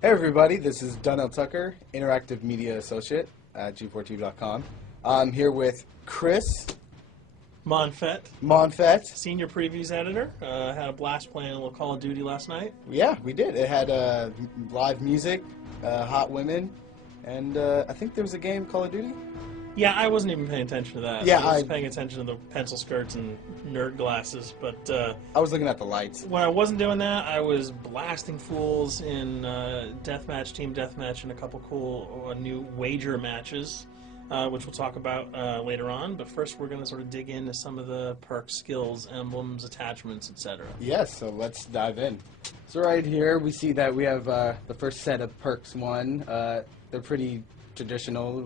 Hey everybody, this is Donnell Tucker, Interactive Media Associate at G4TV.com. I'm here with Chris Monfett, Monfett. Senior Previews Editor. Had a blast playing a little Call of Duty last night. Yeah, we did. It had live music, hot women, and I think there was a game, Call of Duty? Yeah, I wasn't even paying attention to that. Yeah, I was paying attention to the pencil skirts and nerd glasses, but I was looking at the lights. when I wasn't doing that, I was blasting fools in deathmatch, team deathmatch, and a couple cool new wager matches, which we'll talk about later on. But first, we're going to sort of dig into some of the perks, skills, emblems, attachments, etc. Yes, so let's dive in. So right here we see that we have the first set of perks one. They're pretty traditional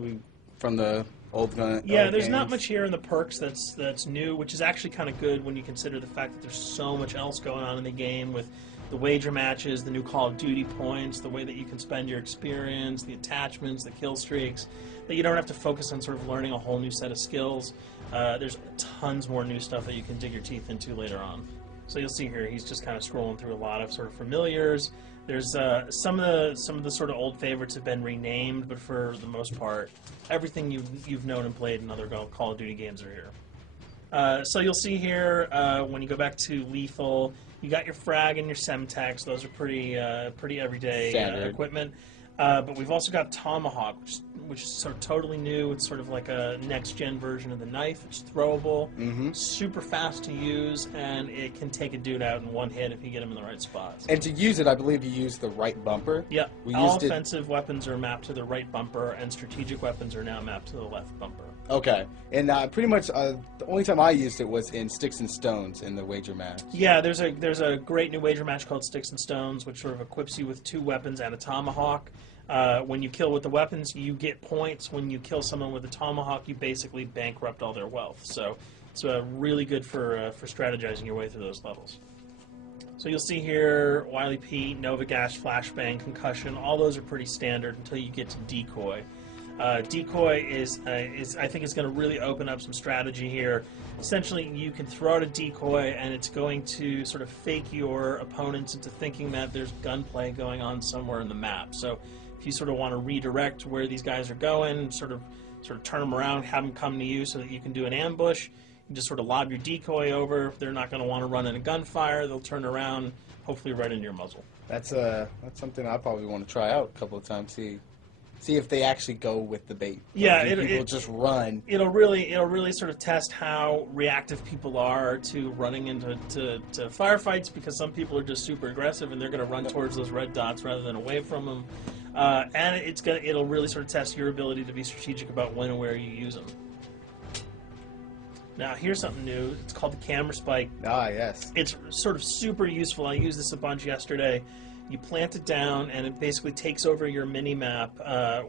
from the old gun. Yeah, old there's games. not much here in the perks that's new, which is actually kind of good when you consider the fact that there's so much else going on in the game with the wager matches, the new Call of Duty points, the way that you can spend your experience, the attachments, the kill streaks, that you don't have to focus on sort of learning a whole new set of skills. There's tons more new stuff that you can dig your teeth into later on. So you'll see here, he's just kind of scrolling through a lot of sort of familiars. There's some of the sort of old favorites have been renamed, but for the most part, everything you've known and played in other Call of Duty games are here. So you'll see here when you go back to Lethal, you got your frag and your semtex. Those are pretty everyday equipment. But we've also got Tomahawk, which is sort of totally new. It's sort of like a next-gen version of the knife. It's throwable, super fast to use, and it can take a dude out in one hit if you get him in the right spots. And to use it, I believe you use the right bumper. Yeah, We all used it- offensive weapons are mapped to the right bumper, and strategic weapons are now mapped to the left bumper. Okay, and pretty much the only time I used it was in Sticks and Stones in the wager match. Yeah, there's a great new wager match called Sticks and Stones, which sort of equips you with 2 weapons and a tomahawk. When you kill with the weapons, you get points. When you kill someone with a tomahawk, you basically bankrupt all their wealth. So it's really good for strategizing your way through those levels. So you'll see here, Wily Pete, Nova Gash, Flashbang, Concussion, all those are pretty standard until you get to Decoy. Decoy is I think it's going to really open up some strategy here. Essentially, you can throw out a decoy, and it's going to sort of fake your opponents into thinking that there's gunplay going on somewhere in the map. So if you sort of want to redirect where these guys are going, sort of turn them around, have them come to you so that you can do an ambush, you just sort of lob your decoy over. If they're not going to want to run in a gunfire, they'll turn around, hopefully right into your muzzle. That's something I probably want to try out a couple of times. See if they actually go with the bait. Yeah, people just run. It'll really sort of test how reactive people are to running into to firefights, because some people are just super aggressive and they're going to run towards those red dots rather than away from them. And it'll really sort of test your ability to be strategic about when and where you use them. Now here's something new. It's called the camera spike. Ah, yes. It's sort of super useful. I used this a bunch yesterday. You plant it down, and it basically takes over your mini-map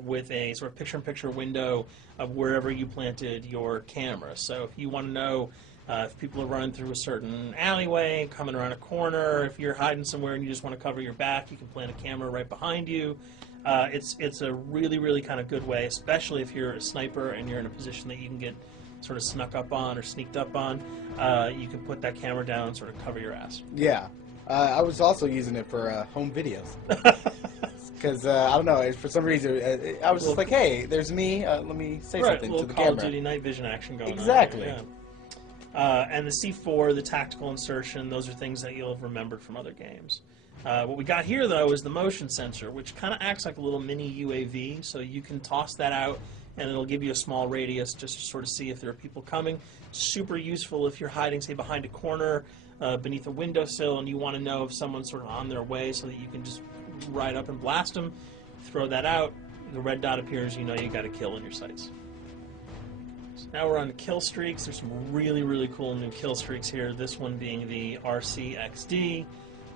with a sort of picture-in-picture window of wherever you planted your camera. So if you want to know if people are running through a certain alleyway, coming around a corner, if you're hiding somewhere and you just want to cover your back, you can plant a camera right behind you. It's a really kind of good way, especially if you're a sniper and you're in a position that you can get sort of snuck up on or sneaked up on. You can put that camera down and sort of cover your ass. Yeah. I was also using it for home videos. Because, I don't know, for some reason, I was just like, hey, there's me, let me say something to the Call camera. of Duty night vision action going Exactly. on. Yeah. And the C4, the tactical insertion, those are things that you'll have remembered from other games. What we got here, though, is the motion sensor, which kind of acts like a little mini UAV, so you can toss that out, and it'll give you a small radius just to sort of see if there are people coming. Super useful if you're hiding, say, behind a corner, beneath a windowsill, and you want to know if someone's sort of on their way so that you can just ride up and blast them. Throw that out, the red dot appears, you know you got a kill in your sights. So now we're on to kill streaks. There's some really cool new kill streaks here, this one being the RCXD.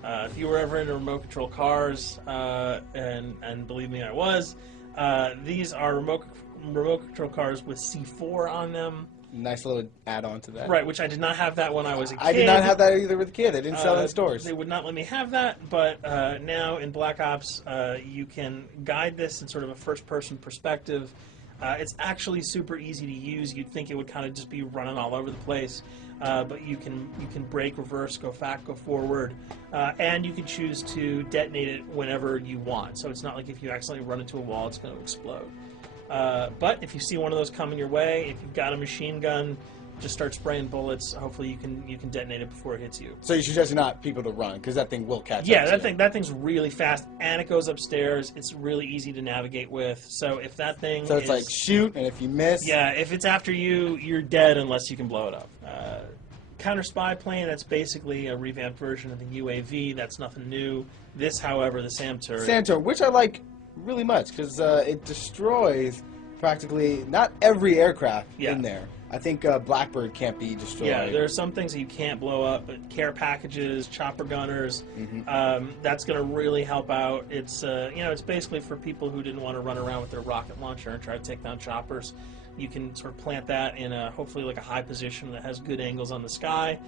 If you were ever into remote control cars, and believe me I was, these are remote control cars with C4 on them. Nice little add-on to that. Right, which I did not have that when I was a kid. I did not have that either with a kid. They didn't sell it in stores. They would not let me have that, but now in Black Ops, you can guide this in sort of a first-person perspective. It's actually super easy to use. You'd think it would kind of just be running all over the place. but you can brake, reverse, go back, go forward, and you can choose to detonate it whenever you want. So it's not like if you accidentally run into a wall, it's going to explode. But if you see one of those coming your way, if you've got a machine gun, just start spraying bullets. Hopefully, you can detonate it before it hits you. So you suggest not people to run because that thing will catch up. Yeah, to that thing's really fast, and it goes upstairs. It's really easy to navigate with. So if that thing, so it's like shoot, and if you miss, yeah, if it's after you, you're dead unless you can blow it up. Counter spy plane, that's basically a revamped version of the UAV. That's nothing new. This, however, the SAM turret. SAM turret, which I like really much because it destroys practically not every aircraft in there. I think Blackbird can't be destroyed. Yeah, there are some things that you can't blow up, but care packages, chopper gunners, that's going to really help out. It's it's basically for people who didn't want to run around with their rocket launcher and try to take down choppers. You can sort of plant that in hopefully like a high position that has good angles on the sky,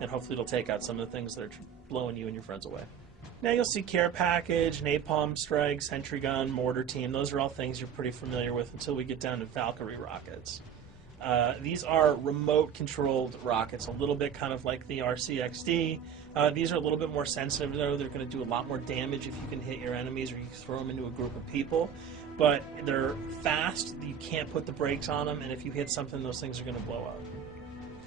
and hopefully it'll take out some of the things that are blowing you and your friends away. Now you'll see care package, napalm strike, sentry gun, mortar team. Those are all things you're pretty familiar with until we get down to Valkyrie rockets. These are remote-controlled rockets, a little bit kind of like the RCXD. These are a little bit more sensitive, though. They're going to do a lot more damage if you can hit your enemies or you throw them into a group of people. But they're fast. You can't put the brakes on them, and if you hit something, those things are going to blow up.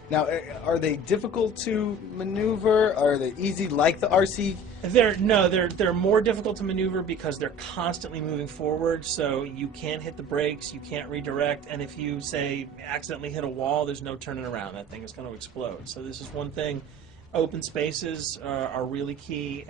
Now, are they difficult to maneuver? Are they easy like the RC? They're more difficult to maneuver because they're constantly moving forward, so you can't hit the brakes, you can't redirect, and if you, say, accidentally hit a wall, there's no turning around. That thing is going to explode. So this is one thing. Open spaces are really key,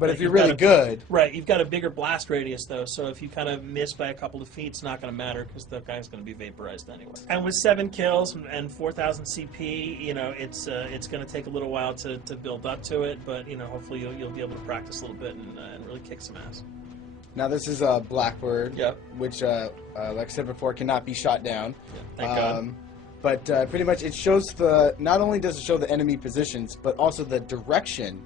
but if you're really good, right? You've got a bigger blast radius though, so if you kind of miss by a couple of feet, it's not going to matter because the guy's going to be vaporized anyway. And with 7 kills and 4,000 CP, it's going to take a little while to build up to it, but hopefully you'll be able to practice a little bit and really kick some ass. Now this is Blackbird, which, like I said before, cannot be shot down. Yeah, thank God. But pretty much it shows not only does it show the enemy positions, but also the direction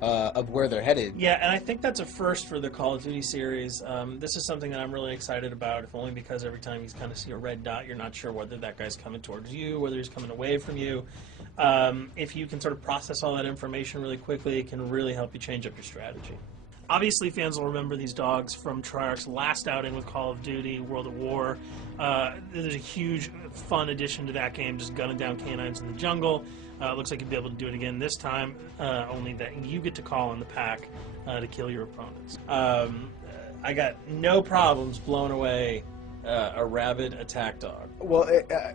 of where they're headed. Yeah, and I think that's a first for the Call of Duty series. This is something that I'm really excited about, if only because every time you kind of see a red dot, you're not sure whether that guy's coming towards you, whether he's coming away from you. If you can sort of process all that information really quickly, it can really help you change up your strategy. Obviously, fans will remember these dogs from Treyarch's last outing with Call of Duty, World at War. There's a huge, fun addition to that game, just gunning down canines in the jungle. Looks like you'll be able to do it again this time, only that you get to call in the pack to kill your opponents. I got no problems blowing away a rabid attack dog. Well,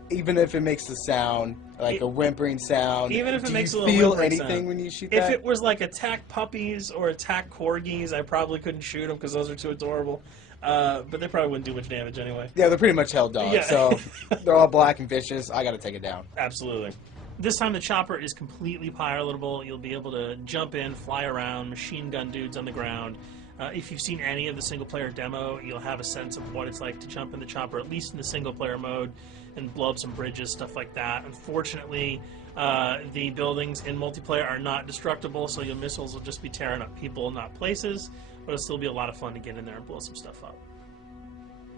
even if it makes the sound, like a whimpering sound, even if it makes a little feel whimpering anything sound. when you shoot that? If it was like attack puppies or attack corgis, I probably couldn't shoot them because those are too adorable. But they probably wouldn't do much damage anyway. Yeah, they're pretty much held dogs, Yeah. so they're all black and vicious. I got to take it down. Absolutely. This time the chopper is completely pilotable. You'll be able to jump in, fly around, machine gun dudes on the ground. If you've seen any of the single-player demo, you'll have a sense of what it's like to jump in the chopper, at least in the single-player mode, and blow up some bridges, stuff like that. Unfortunately, the buildings in multiplayer are not destructible, so your missiles will just be tearing up people, not places, but it'll still be a lot of fun to get in there and blow some stuff up.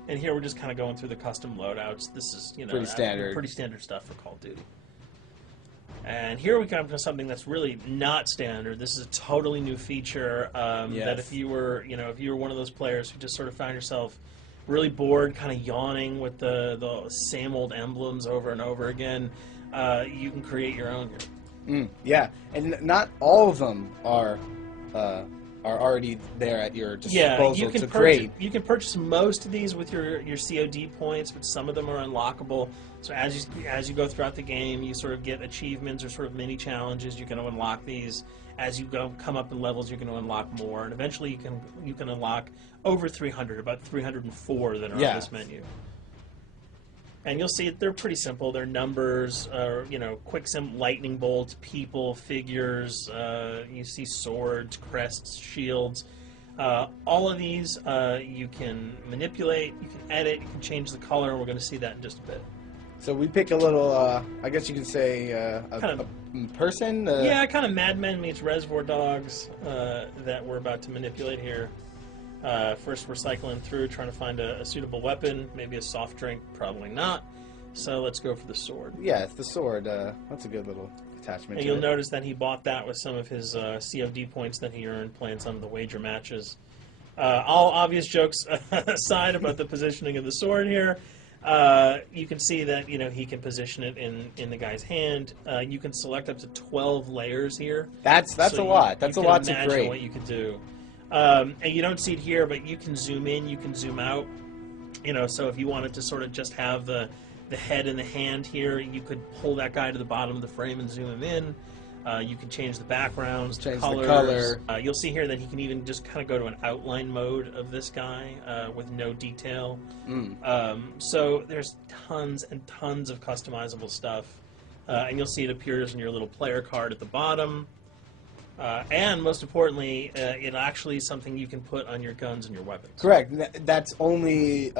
And here we're just kind of going through the custom loadouts. This is, pretty standard stuff for Call of Duty. And here we come to something that's really not standard. This is a totally new feature that if you were one of those players who just sort of found yourself really bored, kind of yawning with the same old emblems over and over again, you can create your own here. Yeah, and not all of them are already there at your disposal to create. You can purchase most of these with your COD points, but some of them are unlockable. So as you go throughout the game, you sort of get achievements or sort of mini challenges. You're going to unlock these. As you come up in levels, you're going to unlock more, and eventually you can unlock over 300, about 304 that are on this menu. And you'll see they're pretty simple. They're numbers, quick lightning bolts, people, figures. You see swords, crests, shields. All of these you can manipulate, you can edit, you can change the color, and we're going to see that in just a bit. So we pick a little, I guess you could say, a person? Yeah, kind of Mad Men meets Reservoir Dogs that we're about to manipulate here. First we're cycling through, trying to find a suitable weapon, maybe a soft drink, probably not. So let's go for the sword. Yeah, it's the sword. That's a good little attachment And to you'll it. notice that he bought that with some of his COD points that he earned playing some of the wager matches. All obvious jokes aside about the positioning of the sword here, you can see that he can position it in the guy's hand. You can select up to 12 layers here. That's So a lot. That's a lot to imagine create. what you could do. And you don't see it here, but you can zoom in, you can zoom out. So if you wanted to sort of just have the head and the hand here, you could pull that guy to the bottom of the frame and zoom him in. You can change the backgrounds, Change the colors. color. You'll see here that he can even just kind of go to an outline mode of this guy with no detail. So there's tons and tons of customizable stuff. And you'll see it appears in your little player card at the bottom. And most importantly, it actually is something you can put on your guns and your weapons. Correct. That's only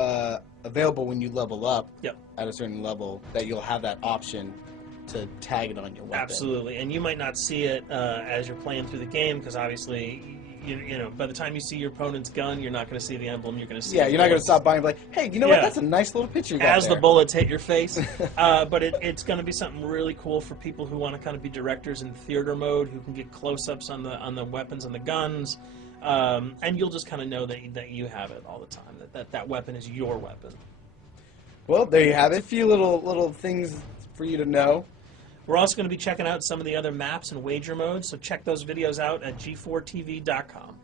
available when you level up Yep. at a certain level, that you'll have that option to tag it on your weapon. Absolutely, and you might not see it as you're playing through the game because obviously, by the time you see your opponent's gun, you're not going to see the emblem. You're going to see. Yeah, you're not going to bullets. stop by and be like, hey, you know what? That's a nice little picture you got As there. the bullets hit your face. But it's going to be something really cool for people who want to kind of be directors in theater mode, who can get close-ups on the weapons and the guns, and you'll just kind of know that you have it all the time. That weapon is your weapon. Well, there you have it. A few little things for you to know. We're also going to be checking out some of the other maps and wager modes, so check those videos out at g4tv.com.